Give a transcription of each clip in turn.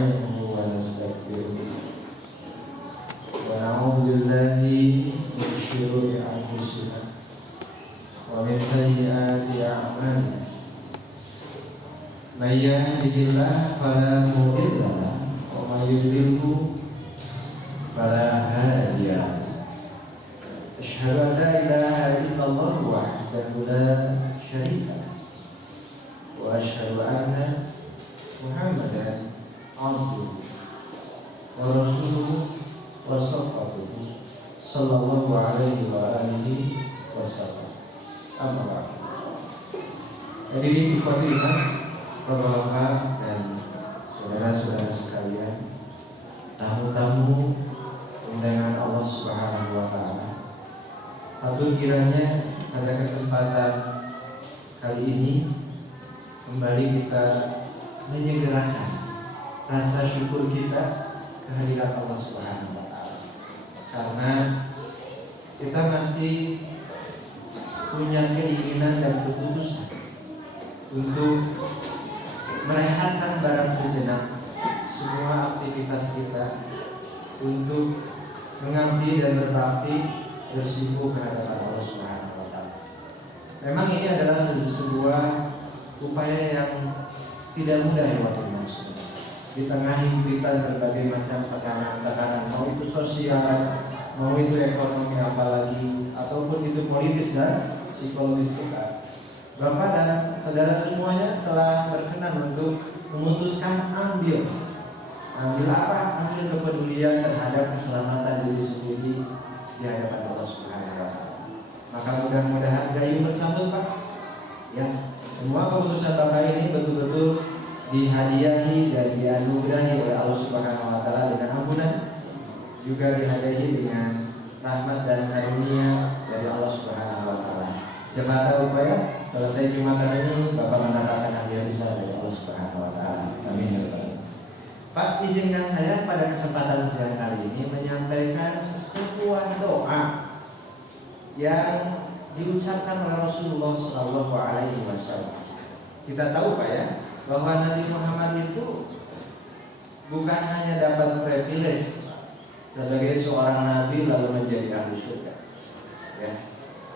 ونستعينه ونستغفره ونعوذ بالله من شرور أنفسنا ومن سيئات أعمالنا من يهده الله فلا مضل له ومن يضلل فلا هادي له أشهد أن لا إله إلا الله وحده لا شريك له وأشهد أن محمدا عبده ورسوله وصفوته صلى الله عليه وآله وسلم. Amma ba'du. Hadirin ikhwatillah, bapak-bapak dan saudara-saudara sekalian, tamu-tamu undangan Allah Subhanahu wa taala. Patut kiranya pada kesempatan kali ini kembali kita menyegerakan rasa syukur kita kehadirat Allah Subhanahu wa taala. Karena kita masih punya keinginan dan keputusan untuk merehatkan barang sejenak semua aktivitas kita untuk mengabdi dan berbakti bersikup kehadirat Allah Subhanahu wa taala. Memang ini adalah sebuah upaya yang tidak mudah ya waktu masuk. Di tengah himpitan berbagai macam tekanan, mau itu sosial, mau itu ekonomi apalagi, ataupun itu politis dan psikologis kita. Bapak dan saudara semuanya telah berkenan untuk memutuskan ambil apa? Ambil kepedulian terhadap keselamatan diri sendiri di hadapan Allah Subhanahu wa taala. Maka mudah-mudahan Gayu bersambut Pak. Ya, semua keputusan Bapak ini betul-betul dihadiahi dan dianugerahi oleh Allah Subhanahu wa taala dengan ampunan, juga dihadiahi dengan rahmat dan karunia dari Allah Subhanahu wa taala. Siapa tahu Pak ya, selesai Jumatan ini Bapak mendapatkan hadiah besar dari Allah Subhanahu wa taala. Amin ya rabbal alamin. Pak, izinkan saya pada kesempatan siang kali ini menyampaikan sebuah doa yang diucapkan oleh Rasulullah Shallallahu Alaihi Wasallam. Kita tahu Pak ya, bahwa Nabi Muhammad itu bukan hanya dapat privilege sebagai seorang nabi lalu menjadi ahli surga. Ya.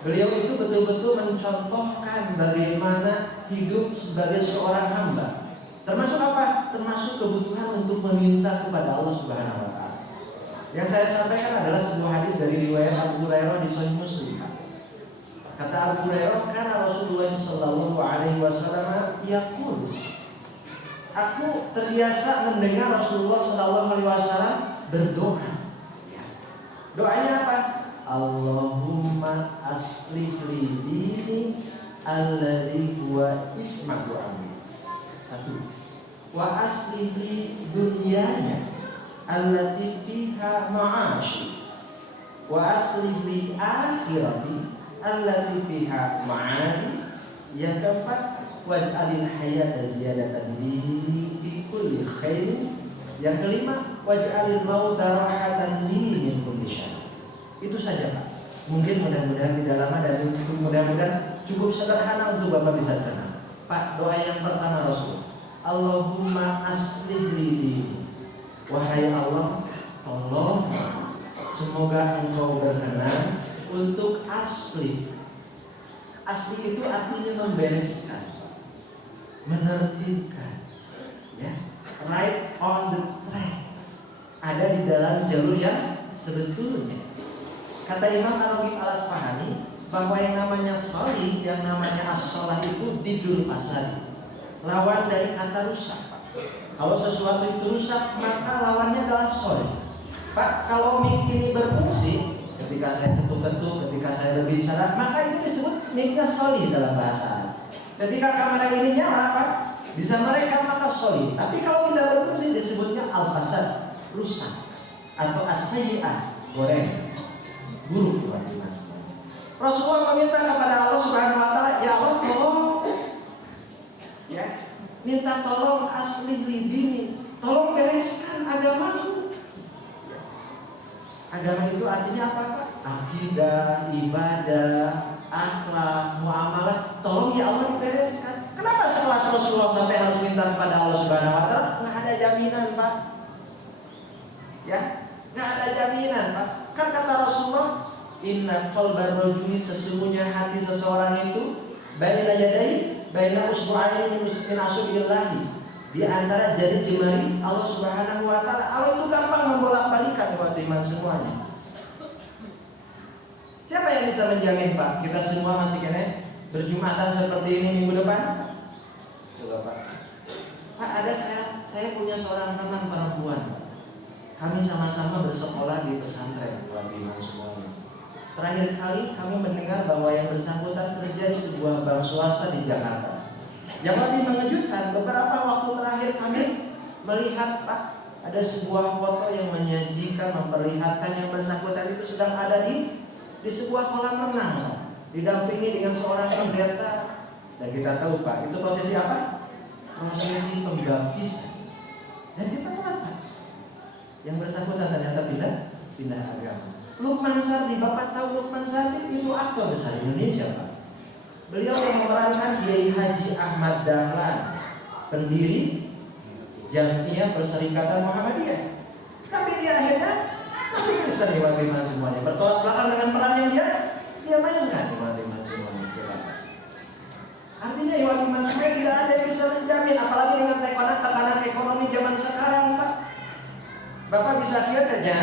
Beliau itu betul-betul mencontohkan bagaimana hidup sebagai seorang hamba. Termasuk apa? Termasuk kebutuhan untuk meminta kepada Allah Subhanahu wa taala. Yang saya sampaikan adalah sebuah hadis dari riwayat Abu Hurairah di Sahih Muslim. Kata Abu Hurairah, karena Rasulullah sallallahu alaihi wasallam yaqul, aku terbiasa mendengar Rasulullah sallallahu alaihi wasallam berdoa. Doanya apa? Allahumma aslih li dini alladhi huwa ismatu amri. Satu. Wa aslih li dunyaya allati fiha ma'ashi. Wa aslih li akhirati allati fiha ma'adi. Yang keempat, waj'alil hayata ziyadatan li fi kulli khairin. Yang kelima, waj'alil mauta rahatan li min kulli syarr. Itu saja Pak. Mungkin mudah-mudahan tidak lama dan mudah-mudahan cukup sederhana untuk Bapak bisa cerna. Pak, doa yang pertama Rasul, Allahumma aslih li dini. Wahai Allah, tolong semoga Engkau berkenan untuk asli. Asli itu artinya membereskan, menertibkan, ya, right on the track, ada di dalam jalur yang sebetulnya. Kata Imam Ar-Raghib Al-Asfahani bahwa yang namanya sholih, yang namanya as-sholah itu didul asali, lawan dari kata rusak Pak. Kalau sesuatu itu rusak maka lawannya adalah sholih. Pak, kalau mic ini berfungsi, ketika saya ketuk-ketuk, ketika saya berbicara, maka itu disebut mic-nya sholih dalam bahasa Arab. Ketika kamera ini nyala Pak, bisa merekam maka sholih. Tapi kalau tidak berfungsi disebutnya al-fasad, rusak, atau as-sayyi'ah, goreng, buruk bagi mas. Rasulullah meminta kepada Allah Subhanahu wa taala, ya Allah tolong, ya, minta tolong aslih li dini, tolong bereskan agamaku. Agama itu artinya apa Pak? Akidah, ibadah, akhlak, muamalah, tolong ya Allah dibereskan. Kenapa setelah Rasulullah sampai harus minta kepada Allah Subhanahu wa taala? Nggak ada jaminan Pak. Ya, nggak ada jaminan Pak. Kan kata Rasulullah, inna qalbar rajuli, sesungguhnya hati seseorang itu baina yadai baina usbu'aini min asabillahi, di antara jari jemari Allah Subhanahu wa taala. Allah itu gampang membolak-balikan buat iman semuanya. Siapa yang bisa menjamin Pak kita semua masih kena berjumatan seperti ini minggu depan? Coba Pak. Pak, ada saya punya seorang teman perempuan. Kami sama-sama bersekolah di pesantren buat iman semuanya. Terakhir kali kami mendengar bahwa yang bersangkutan kerja di sebuah bank swasta di Jakarta. Yang lebih mengejutkan, beberapa waktu terakhir kami melihat Pak, ada sebuah foto yang menyajikan, memperlihatkan yang bersangkutan itu sedang ada di sebuah kolam renang, didampingi dengan seorang pendeta. Dan kita tahu Pak, itu prosesi apa? Prosesi pembaptisan. Dan kita tahu Pak, yang bersangkutan ternyata pindah agama. Lukman Sardi, Bapak tahu Lukman Sardi itu aktor besar Indonesia Pak. Beliau yang memerankan Kiai Haji Ahmad Dahlan, pendiri Jamiah Perserikatan Muhammadiyah. Tapi dia akhirnya masuk Kristen di Watiman semuanya, bertolak belakang dengan peran yang dia mainkan di Watiman semuanya. Artinya di Watiman semuanya tidak ada yang bisa menjamin, apalagi dengan tekanan ekonomi zaman sekarang Pak. Bapak bisa lihat aja,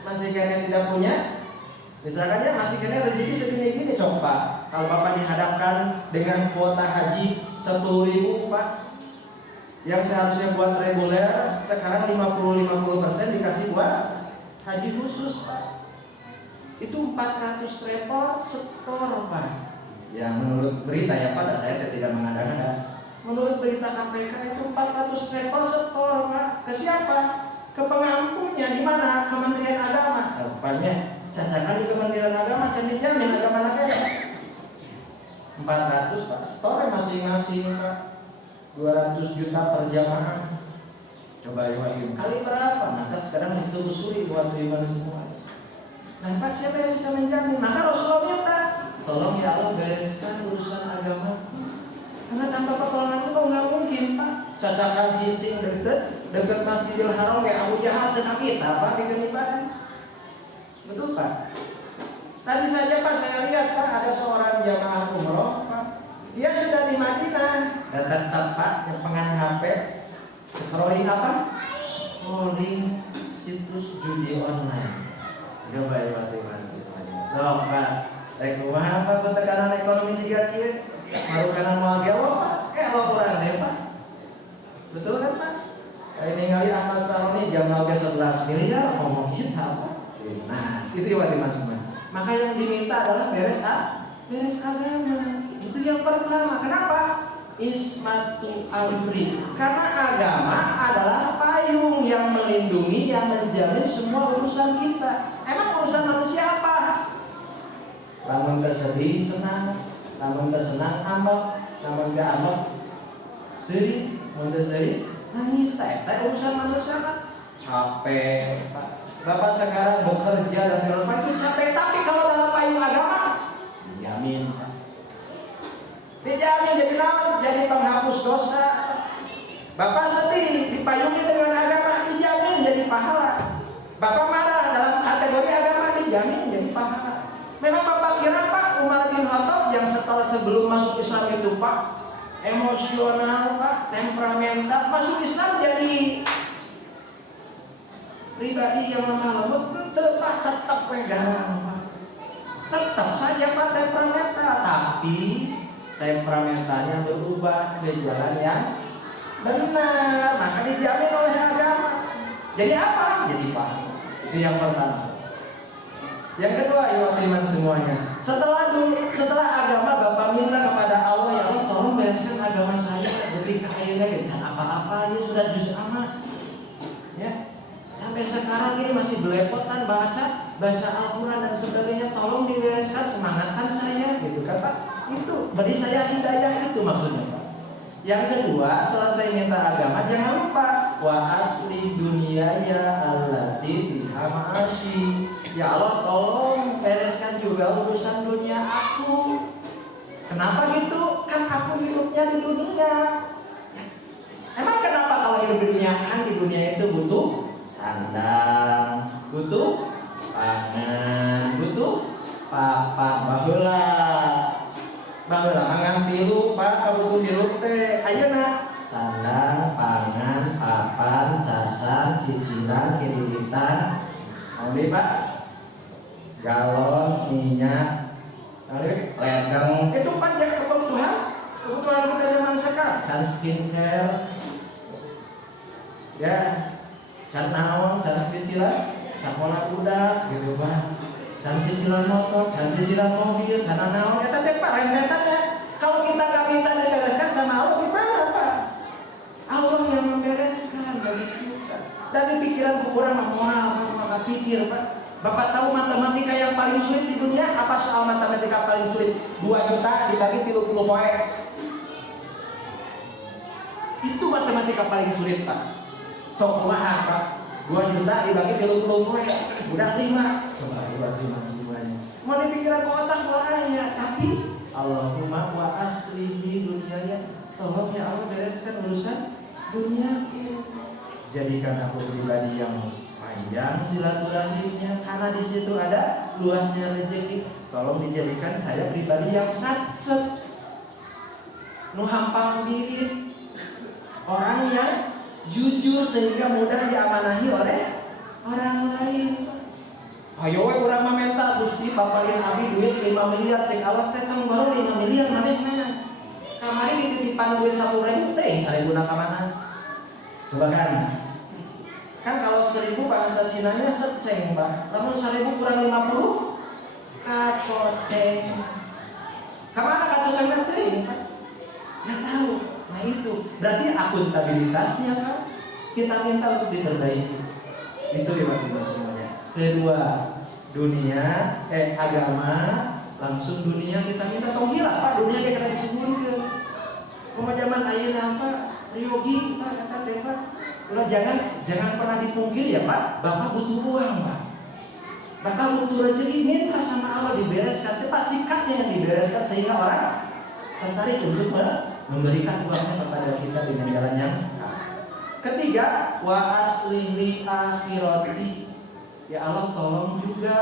masih kalian tidak punya, misalkan ya masih kalian rezeki segini-gini, coba kalau Bapak dihadapkan dengan kuota haji 10.000 Pak, yang seharusnya buat reguler, sekarang 50% dikasih buat haji khusus Pak. Itu 400 travel setor Pak. Ya menurut berita ya Pak, saya tidak mengada-ngada. Menurut berita KPK itu 400 travel setor Pak. Ke siapa? Ke pengampunya, di mana? Kementerian Agama. Jawabannya cacakan di Kementerian Agama, jadi jamin agama negara. 400 Pak, store masing-masing Pak, 200 juta per jamaah. Coba Iwan kali berapa? Maka sekarang ditelusuri buat iman semua. Nah Pak, siapa yang bisa menjamin? Maka Rasulullah minta, tolong ya Allah bereskan urusan agama. Karena tanpa pertolongan itu nggak mungkin Pak. Cacakan cincin dekat Masjidil Haram kayak Abu Jahal tengah kita Pak bikin ibadah. Betul Pak. Tadi saja Pak saya lihat Pak ada seorang jamaah umroh Pak. Dia sudah di Madinah dan tetap Pak yang pengen HP scrolling apa? Scrolling situs judi online. Coba ya Pak semuanya. Coba. Rekomah apa tekanan ekonomi juga kia? Baru karena mau jawab Pak, lo kurang deh Pak. Betul kan Pak? Kayak ningali Ahmad Saroni jam 11 miliar ngomong kita Pak. Nah, itu Iwan semua. Maka yang diminta adalah beres agama. Itu yang pertama. Kenapa? Ismatu amri. Karena agama adalah payung yang melindungi, yang menjamin semua urusan kita. Emang urusan manusia apa? Lamun kesedih senang, lamun kesenang ambek, lamun ke ambek sedih, lamun sedih nangis. Teh urusan manusia kan capek Pak. Bapak sekarang bekerja dan segala macam capek, tapi kalau dalam payung agama dijamin Pak. Dijamin jadi naon? Jadi penghapus dosa. Bapak sedih dipayungi dengan agama dijamin jadi pahala. Bapak marah dalam kategori agama dijamin jadi pahala. Memang Bapak kira Pak Umar bin Khattab yang setelah sebelum masuk Islam itu Pak emosional Pak, temperamental, masuk Islam jadi pribadi yang lemah lembut? Pak tetap garang Pak. Tetap saja Pak temperamental, tapi temperamentalnya berubah ke jalan yang benar, maka dijamin oleh agama. Jadi apa? Jadi Pak. Itu yang pertama. Yang kedua, ya iman semuanya. Setelah agama Bapak minta kepada Allah, ya Allah tolong bereskan agama saya. Ketika akhirnya gencan apa-apa, ya sudah juz amat. Ya, sampai sekarang ini masih belepotan baca Al-Quran dan sebagainya. Tolong dibereskan, semangatkan saya, gitu kan Pak? Itu beri saya hidayah, itu maksudnya Pak. Yang kedua, selesai minta agama, jangan lupa wa asli dunia ya allati biha ma'asyi. Ya Allah tolong bereskan juga urusan dunia aku. Kenapa gitu? Kan aku hidupnya di dunia. Emang kenapa kalau hidup di dunia mengingatkan di dunia itu butuh sandang, butuh pangan, butuh papan, baheula mangan tilu Pak kabutuh hirup teh ayeuna sandang, pangan, papan, casan, cicilan, kiritan, naon Pak? Galon, minyak, ledeng, itu pajak kebutuhan kita zaman sekarang. Can skincare, ya, can naon, can cicilan, sekolah budak, gitu Pak. Can cicilan motor, can cicilan mobil, can naon, eta teh Pak rentetannya. Kalau kita nggak minta dibereskan sama Allah, gimana Pak? Allah yang membereskan bagi kita. Dari pikiran kurang maka pikir Pak. Bapak tahu matematika yang paling sulit di dunia? Apa soal matematika paling sulit? 2 juta dibagi 30 poin. Itu matematika paling sulit Pak. Sok kumaha Pak? 2 juta dibagi 30 poin. Udah 5. Coba buat 5 semuanya. Mau dipikiran ke otak ya, tapi Allahumma wa aslihi dunyanya. Tolong ya Allah bereskan urusan dunia. Jadikan aku pribadi yang panjang silaturahimnya, karena di situ ada luasnya rezeki. Tolong dijadikan saya pribadi yang satset, nu hampang diri, orang yang jujur sehingga mudah diamanahi oleh orang lain. Ayo we urang mah menta Gusti paparin abi duit 5 miliar cek Allah teh tong baru 5 miliar manehna. Kamari dititipan duit 1.000 teh 1.000 na ka mana? Coba kan kalau 1.000 bahasa Cinanya seceng Pak. Lamun 1.000 kurang 50 kacoceng. Kamana kacocengna teh Pak? Ya tahu. Nah itu berarti akuntabilitasnya Pak. Kita minta untuk diperbaiki. Itu ya Pak semuanya. Kedua, dunia agama langsung dunia kita minta tong hilang Pak, dunia kayak kita disebutkan. Kalau zaman ayeuna Pak, riogi Pak kata teh Pak. Ulah jangan pernah dipungkir ya Pak, Bapak butuh uang Pak. Bapak butuh rezeki, minta sama Allah dibereskan. Pak sikapnya yang dibereskan sehingga orang tertarik untuk memberikan uangnya kepada kita dengan jalan yang ketiga, wa aslihi akhirati. Ya Allah tolong juga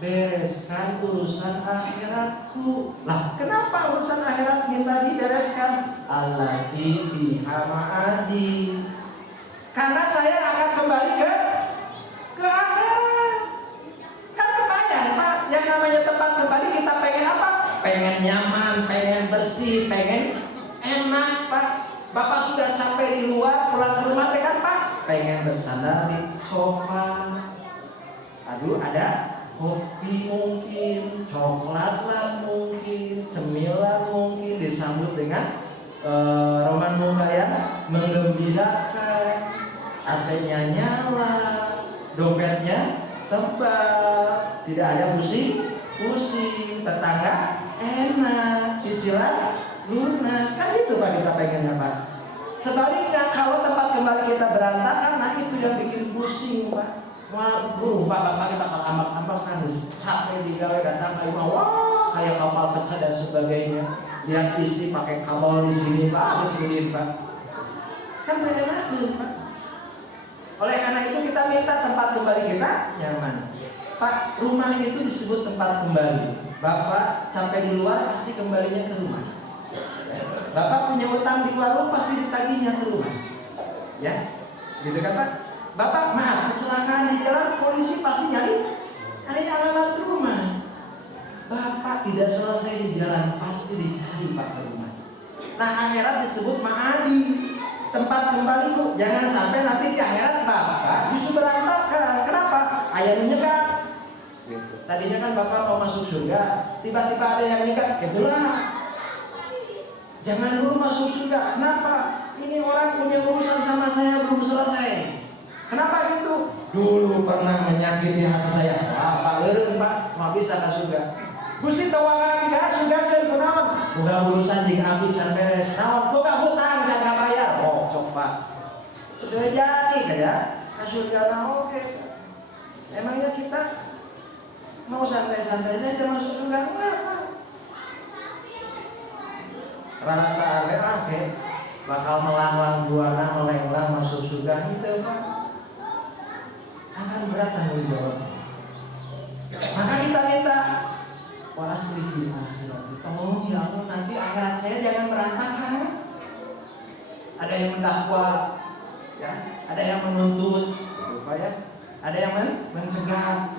bereskan urusan akhiratku. Lah kenapa urusan akhirat minta dibereskan? Allati biha ma'adi. Karena saya akan kembali ke akhirat. Kan kebayang Pak, yang namanya tempat kembali kita pengen apa? Pengen nyaman, pengen bersih, pengen enak Pak. Bapak sudah capek di luar, pulang ke rumah kan Pak? Pengen bersandar di sofa. Aduh ada kopi mungkin, coklat lah mungkin, cemilan mungkin, disambut dengan roman muka yang menggembirakan, AC-nya nyala, dompetnya tebal, tidak ada pusing, tetangga enak, cicilan lunas, kan itu Pak kita pengennya Pak. Sebaliknya kalau tempat kembali kita berantakan, nah itu yang bikin pusing Pak. Waduh, bapak kita ambak-ambak kan capek digawe datang ke rumah, wah kayak kapal pecah dan sebagainya. Lihat istri pakai kabel di sini Pak, di sini Pak. Kan gak enak Pak. Oleh karena itu kita minta tempat kembali kita nyaman. Pak, rumah itu disebut tempat kembali. Bapak sampai di luar pasti kembalinya ke rumah. Bapak punya utang di warung pasti ditagihnya ke rumah. Ya, gitu kan Pak? Bapak maaf kecelakaan di jalan, polisi pasti nyari alamat rumah. Bapak tidak selesai di jalan, pasti dicari Pak ke rumah. Nah akhirat disebut ma'adi, tempat kembali kok. Jangan sampai nanti di akhirat Bapak justru berantakan. Kenapa? Ayahnya kan gitu. Tadinya kan Bapak mau masuk surga, tiba-tiba ada yang nikah, kebetulan. Jangan dulu masuk surga. Kenapa? Ini orang punya urusan sama saya belum selesai. Kenapa gitu? Dulu pernah menyakiti hati saya. Wah, Pak Leureun Pak, mau bisa ke surga. Gusti tawakan tidak surga keun kunaon? Boga urusan jeung abdi can beres. Naon? Boga hutang can kabayar. Oh, cok Pak. Teu jadi kaya ka surga na oge. Emangnya kita mau santai-santai saja masuk surga? Enggak, Pak. Rasa ave bakal melanglang buana melenglang masuk surga itu Pak. Akan berat tanggung jawab. Maka kita minta wa aslihil akhirat. Tolong ya Allah nanti akhirat saya jangan berantakan. Ada yang mendakwa, ya, ada yang menuntut, Pak ya, ada yang mencegah.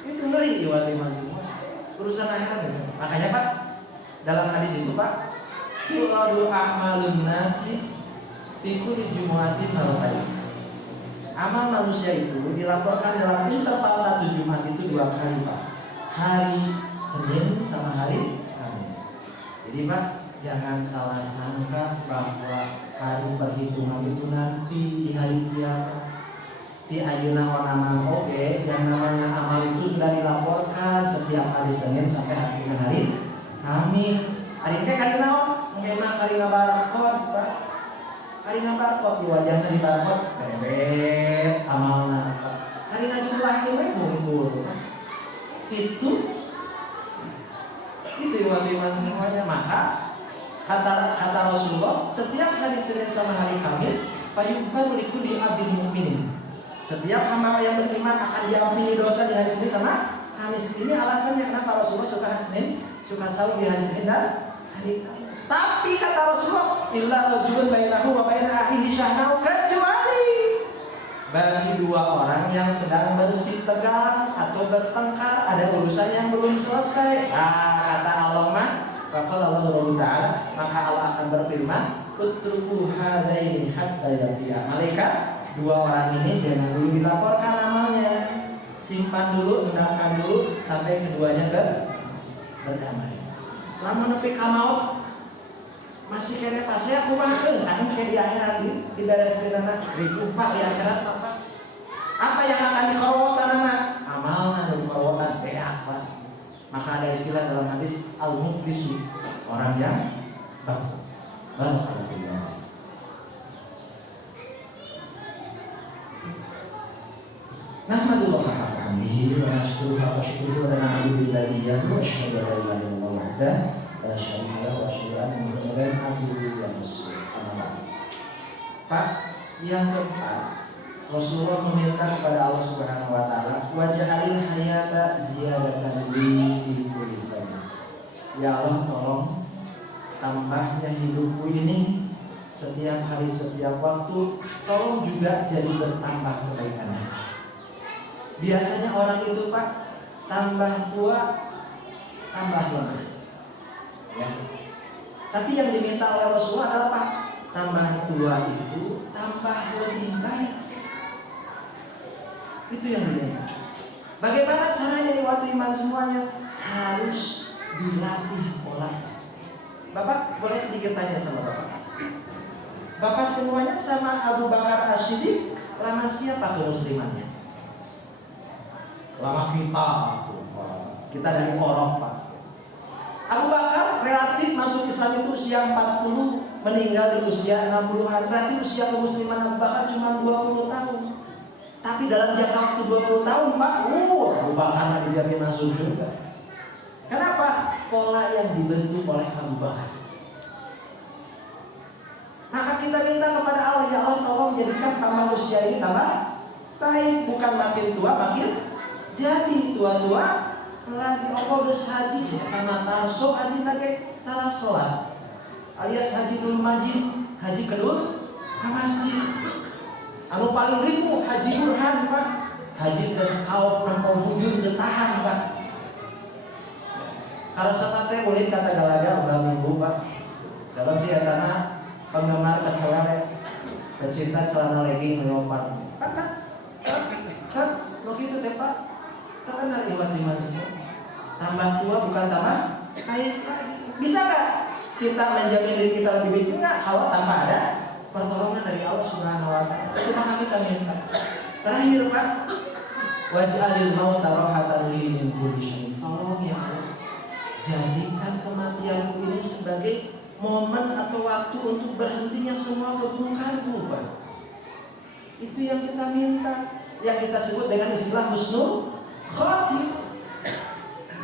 Itu ngeri ya iman semua. Urusan akhirat ya. Makanya Pak, dalam hadis itu Pak, tu'radu a'malun nasi fi kulli jumu'atin marratayn. Amal manusia itu dilaporkan dalam interval satu Jumat itu 2 kali Pak. Hari Senin sama hari Kamis. Jadi Pak, jangan salah sangka bahwa hari perhitungan itu nanti di hari kiamat. Di ayeuna amal oke, yang namanya amal itu sudah dilaporkan setiap hari Senin sampai hari Kamis. Hari ini kali naon? Mengema kali ngabarkot, Pak. Kali ngabarkot di wajahnya di barkot, berebet amalna, Pak. Kali ngajumlah we bungkul. Itu waktu iman semuanya. Maka kata Rasulullah, setiap hari Senin sama hari Kamis, fayughfaru likulli abdin mu'minin. Setiap hamba yang beriman akan diampuni dosa di hari Senin sama Kamis. Ini alasannya kenapa Rasulullah suka hari Senin, suka sahur di hari Senin dan hari Kamis. Tapi kata Rasulullah, illa rajulun bainahu wa baina akhihi syahnau, kecuali bagi 2 orang yang sedang bersih tegang atau bertengkar, ada urusan yang belum selesai. Kata Allah mah, Allah Ta'ala, maka Allah akan berfirman, utruku hadaini hatta yafiya. Malaikat, 2 orang ini jangan dulu dilaporkan amalnya, simpan dulu, endapkan dulu sampai keduanya berdamai. Lamun nepi ka maut masih kene pas saya kumaha kan kayak di akhirat di bereskeun anak diupah di akhirat apa yang akan dikorowotan anak amalna nu dikorowotan beak Pak. Maka ada istilah dalam hadis al-muflisu, orang yang bangkrut. Nahmadullah haqqa hamdihi wa nashkuruhu haqqa syukrihi wa na'udzu billahi min syarri ma la ilaha illallah wahdahu la syarika lahu wa asyhadu anna Muhammadan abduhu wa rasuluh. Pak, yang keempat, Rasulullah meminta kepada Allah Subhanahu wa taala, waj'alil hayata ziyadatan li fi kulli khair. Ya Allah, tolong tambahnya hidupku ini setiap hari, setiap waktu, tolong juga jadi bertambah kebaikannya. Biasanya orang itu Pak, tambah tua, tambah lemah. Ya. Tapi yang diminta oleh Rasulullah adalah Pak, tambah tua itu tambah lebih baik. Itu yang diminta. Bagaimana caranya nih waktu iman semuanya? Harus dilatih pola. Bapak boleh sedikit tanya sama Bapak. Bapak semuanya sama Abu Bakar As-Siddiq lama siapa tuh muslimannya? Lama kita dari Eropa. Abu Bakar relatif masuk Islam itu usia 40, meninggal di usia 60-an. Berarti usia kemusliman Abu Bakar cuma 20 tahun. Tapi dalam jangka waktu 20 tahun Pak, Abu Bakar dijamin masuk surga. Kenapa? Pola yang dibentuk oleh Abu Bakar. Maka kita minta kepada Allah, ya Allah tolong jadikan tambah usia ini tambah baik, bukan makin tua makin jadi tua-tua lagi Allah geus haji si eta mah tarso haji lagi tara salat alias haji dul majid, haji kedul ka masjid. Anu paling ribu haji burhan Pak, haji teu kaop nampol bujur teu tahan Pak. Karasa teh ulin kata galaga udah minggu Pak. Sabab si eta mah penggemar pecelele, pecinta celana legging lompat. Kan lo gitu teh Pak. Kan dari iman semua. Tambah tua bukan tambah kaya lagi. Bisa gak kita menjamin diri kita lebih baik? Enggak, kalau tanpa ada pertolongan dari Allah Subhanahu wa taala. Itu maka kita minta. Terakhir Pak, waj'alil mauta rahatan li min kulli syai'. Tolong ya Allah, jadikan kematianku ini sebagai momen atau waktu untuk berhentinya semua keburukanku Pak. Itu yang kita minta, yang kita sebut dengan istilah husnul khotimah.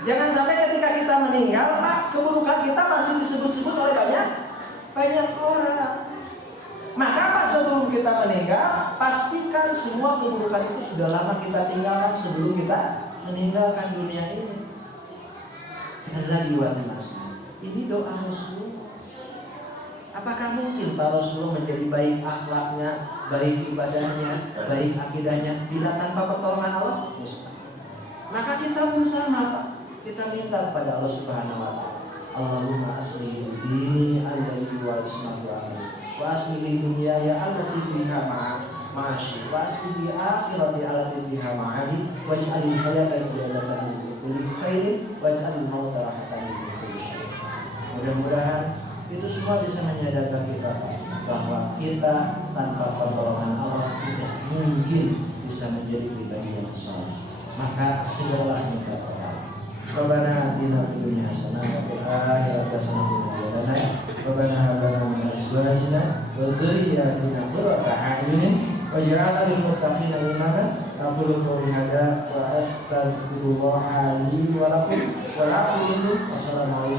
Jangan sampai ketika kita meninggal Pak, keburukan kita masih disebut-sebut oleh banyak orang. Maka apa sebelum kita meninggal, pastikan semua keburukan itu sudah lama kita tinggalkan sebelum kita meninggalkan dunia ini. Sekali lagi buat mas, ini doa Rasulullah. Apakah mungkin Pak Rasulullah menjadi baik akhlaknya, baik ibadahnya, baik akidahnya bila tanpa pertolongan Allah? Mustahil. Maka kita pun sama Pak. Kita minta kepada Allah Subhanahu wa taala. Allahumma aslih dini alladhi wa ismatu amri wa aslih dunya ya allati fiha ma'ashi wa aslih di akhirati allati fiha ma'adi waj'alil hayata ziyadatan li kulli khairin waj'alil mauta rahatan li kulli syai'. Mudah-mudahan itu semua bisa menyadarkan kita bahwa kita tanpa pertolongan Allah tidak mungkin bisa menjadi pribadi yang saleh. Maka segala kita berdoa. Rabbana atina fid dunya hasanah wa fil akhirati hasanah wa qina adzabannar. Rabbana hab lana min azwajina wa dhurriyyatina qurrata a'yunin waj'alna lil muttaqina imama. Aqulu qawli hadza wa astaghfirullaha li wa lakum wa lakum. Wassalamu